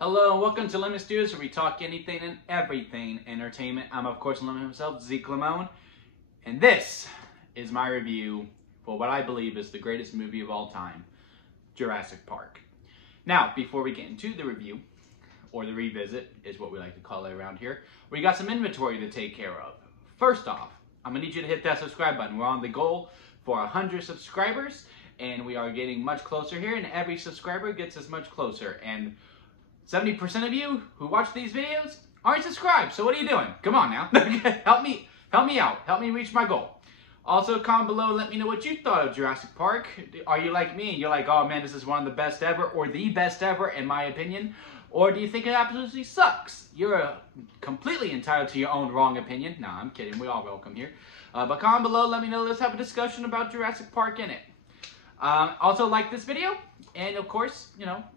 Hello and welcome to Lemon Studios, where we talk anything and everything entertainment. I'm of course Lemon himself, Zeke Lemon, and this is my review for what I believe is the greatest movie of all time, Jurassic Park. Now, before we get into the review, or the revisit is what we like to call it around here, we got some inventory to take care of. First off, I'm gonna need you to hit that subscribe button. We're on the goal for 100 subscribers, and we are getting much closer here, and every subscriber gets us much closer. And 70% of you who watch these videos aren't subscribed, so what are you doing? Come on now. help me out. Help me reach my goal. Also, comment below, let me know what you thought of Jurassic Park. Are you like me and you're like, oh man, this is one of the best ever, or the best ever in my opinion? Or do you think it absolutely sucks? You're completely entitled to your own wrong opinion. Nah, I'm kidding. We all welcome here. But comment below, let me know. Let's have a discussion about Jurassic Park in it. Also, like this video, and of course,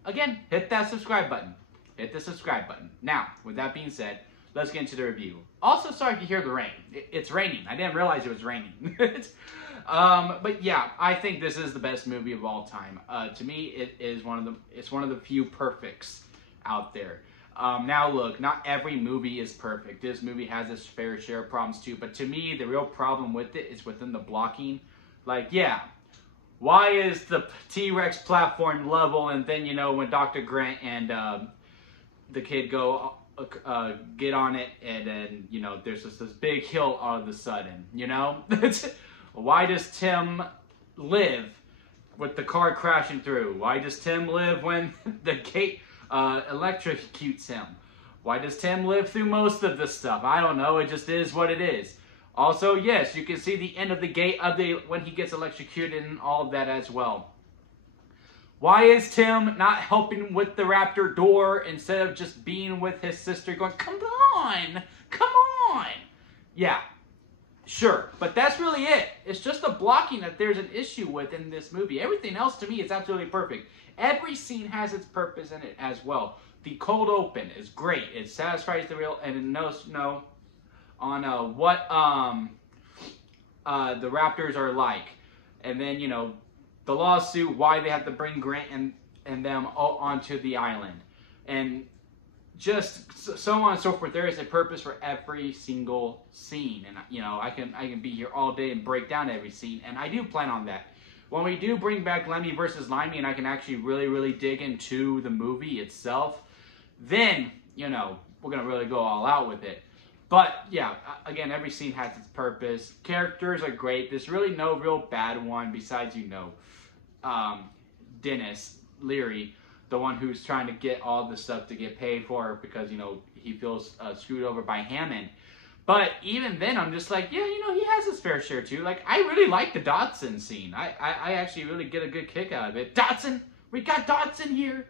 again, hit that subscribe button. Hit the subscribe button. Now, with that being said, let's get into the review. Also, sorry if you hear the rain. It's raining. I didn't realize it was raining. But yeah, I think this is the best movie of all time. To me, it's one of the few perfects out there. Now look, not every movie is perfect. This movie has its fair share of problems too, but to me, the real problem with it is within the blocking. Like, yeah, why is the T-Rex platform level, and then, when Dr. Grant and the kid go get on it, and then, there's just this big hill all of a sudden, Why does Tim live with the car crashing through? Why does Tim live when the gate electrocutes him? Why does Tim live through most of this stuff? I don't know, it just is what it is. Also, yes, you can see the end of the gate when he gets electrocuted and all of that as well. Why is Tim not helping with the raptor door instead of just being with his sister going, come on, come on? Yeah, sure, but that's really it. It's just the blocking that there's an issue with in this movie. Everything else to me is absolutely perfect. Every scene has its purpose in it as well. The cold open is great. It satisfies the real, and it knows on what the raptors are like. And then, the lawsuit, why they have to bring Grant and them onto the island. And just so on and so forth. There is a purpose for every single scene. And, I can be here all day and break down every scene. And I do plan on that. When we do bring back Lemmy versus Limey, and I can actually really, really dig into the movie itself, then, we're going to really go all out with it. But, yeah, again, every scene has its purpose. Characters are great. There's really no real bad one besides, Dennis Leary, the one who's trying to get all the stuff to get paid for because, he feels screwed over by Hammond. But even then, I'm just like, yeah, he has his fair share too. Like, I really like the Dotson scene. I actually really get a good kick out of it. Dotson! We got Dotson here!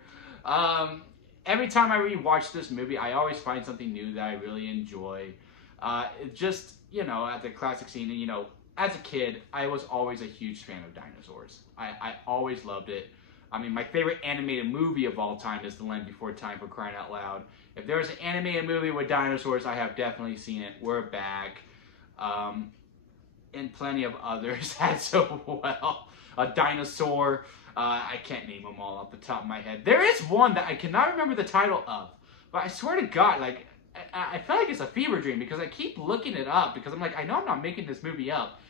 Every time I rewatch this movie, I always find something new that I really enjoy. Just, at the classic scene, and, as a kid, I was always a huge fan of dinosaurs. I always loved it. I mean, my favorite animated movie of all time is The Land Before Time, for crying out loud. If there's an animated movie with dinosaurs, I have definitely seen it. We're back. And plenty of others as well. A dinosaur. I can't name them all off the top of my head. There is one that I cannot remember the title of. But I swear to God, like, I feel like it's a fever dream because I keep looking it up because I'm like, I know I'm not making this movie up.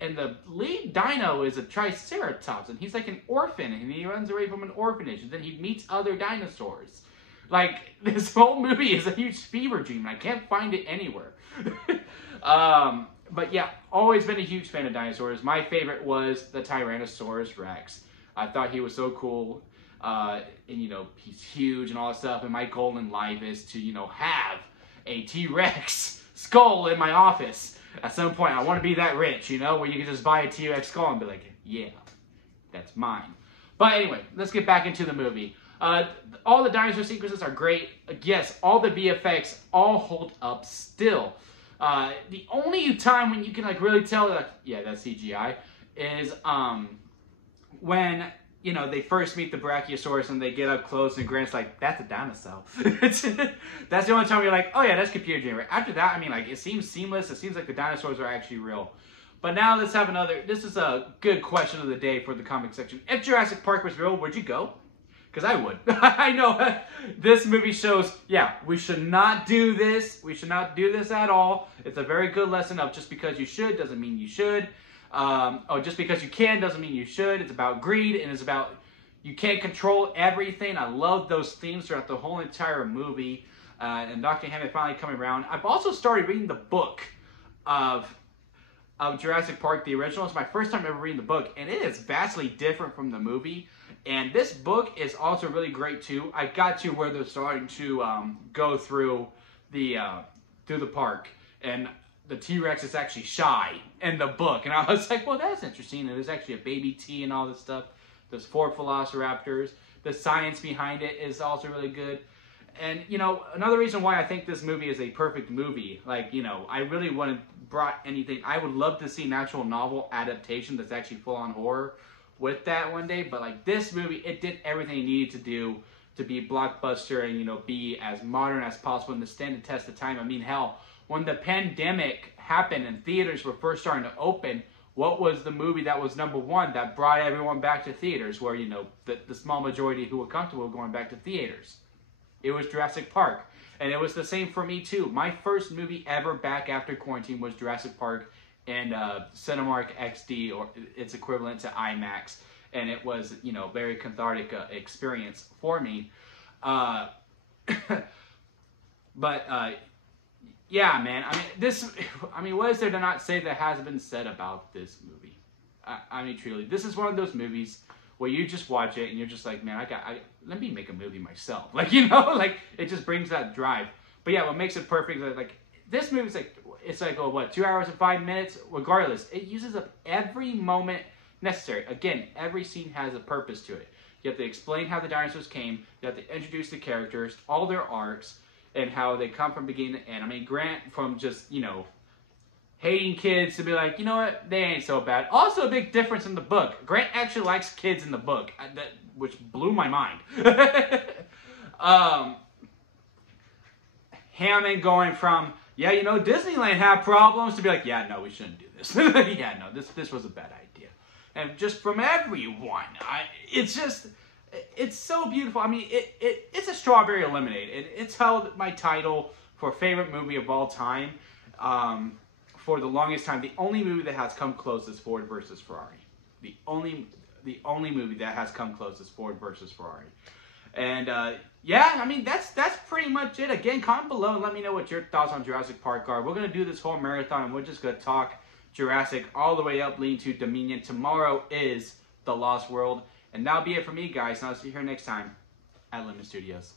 And the lead dino is a triceratops, and he's like an orphan, and he runs away from an orphanage, and then he meets other dinosaurs. Like, this whole movie is a huge fever dream, and I can't find it anywhere. But yeah, always been a huge fan of dinosaurs. My favorite was the Tyrannosaurus Rex. I thought he was so cool, and he's huge and all that stuff, and my goal in life is to, have a T-Rex skull in my office. At some point, I want to be that rich, where you can just buy a T-Rex skull and be like, yeah, that's mine. But anyway, let's get back into the movie. All the dinosaur sequences are great. Yes, all the VFX all hold up still. The only time when you can really tell that, yeah, that's CGI, is when they first meet the Brachiosaurus and they get up close and Grant's like, that's a dinosaur. That's the only time you're like, oh yeah, that's computer generated. After that, it seems seamless. It seems like the dinosaurs are actually real. But now let's have another, this is a good question of the day for the comic section. If Jurassic Park was real, where'd you go? Because I would. I know this movie shows, yeah, we should not do this. We should not do this at all. It's a very good lesson of just because you should doesn't mean you should. Just because you can doesn't mean you should. It's about greed, and it's about you can't control everything. I love those themes throughout the whole entire movie. And Dr. Hammond finally coming around. I've also started reading the book of Jurassic Park, the original. It's my first time ever reading the book, and it is vastly different from the movie. And this book is also really great too. I got to where they're starting to go through the park, and the T-Rex is actually shy in the book. And I was like, well, that's interesting. And there's actually a baby T and all this stuff. There's 4 velociraptors. The science behind it is also really good. And, you know, another reason why I think this movie is a perfect movie, like, you know, I really wouldn't brought anything. I would love to see an actual novel adaptation that's actually full-on horror with that one day. But, like, this movie, it did everything it needed to do to be blockbuster and, you know, be as modern as possible and to stand the test of time. I mean, hell, when the pandemic happened and theaters were first starting to open, what was the movie that was #1 that brought everyone back to theaters where, you know, the small majority who were comfortable going back to theaters? It was Jurassic Park. And it was the same for me, too. My first movie ever back after quarantine was Jurassic Park and Cinemark XD, or its equivalent to IMAX. And it was, you know, very cathartic experience for me. Yeah, man. I mean, what is there to not say that hasn't been said about this movie? I mean, truly, this is one of those movies where you just watch it and you're just like, man, let me make a movie myself. Like, you know, like, it just brings that drive. But yeah, what makes it perfect is, like, this movie's like, it's like, oh, what, 2 hours and 5 minutes? Regardless, it uses up every moment necessary. Again, every scene has a purpose to it. You have to explain how the dinosaurs came. You have to introduce the characters, all their arcs, and how they come from beginning to end. I mean, Grant from just, you know, hating kids to be like, you know what, they ain't so bad. Also a big difference in the book. Grant actually likes kids in the book, which blew my mind. Hammond going from, yeah, you know, Disneyland had problems, to be like, yeah, no, we shouldn't do this. Yeah, no, this was a bad idea. And just from everyone, it's just, it's so beautiful. I mean, it's a strawberry lemonade. It's held my title for favorite movie of all time. For the longest time, the only movie that has come close is Ford versus Ferrari. The only movie that has come close is Ford versus Ferrari. And yeah, I mean, that's pretty much it. Again, comment below and let me know what your thoughts on Jurassic Park are. We're gonna do this whole marathon and we're just gonna talk Jurassic all the way up, leading to Dominion. Tomorrow is The Lost World, and that'll be it for me, guys. And I'll see you here next time at Lemon Studios.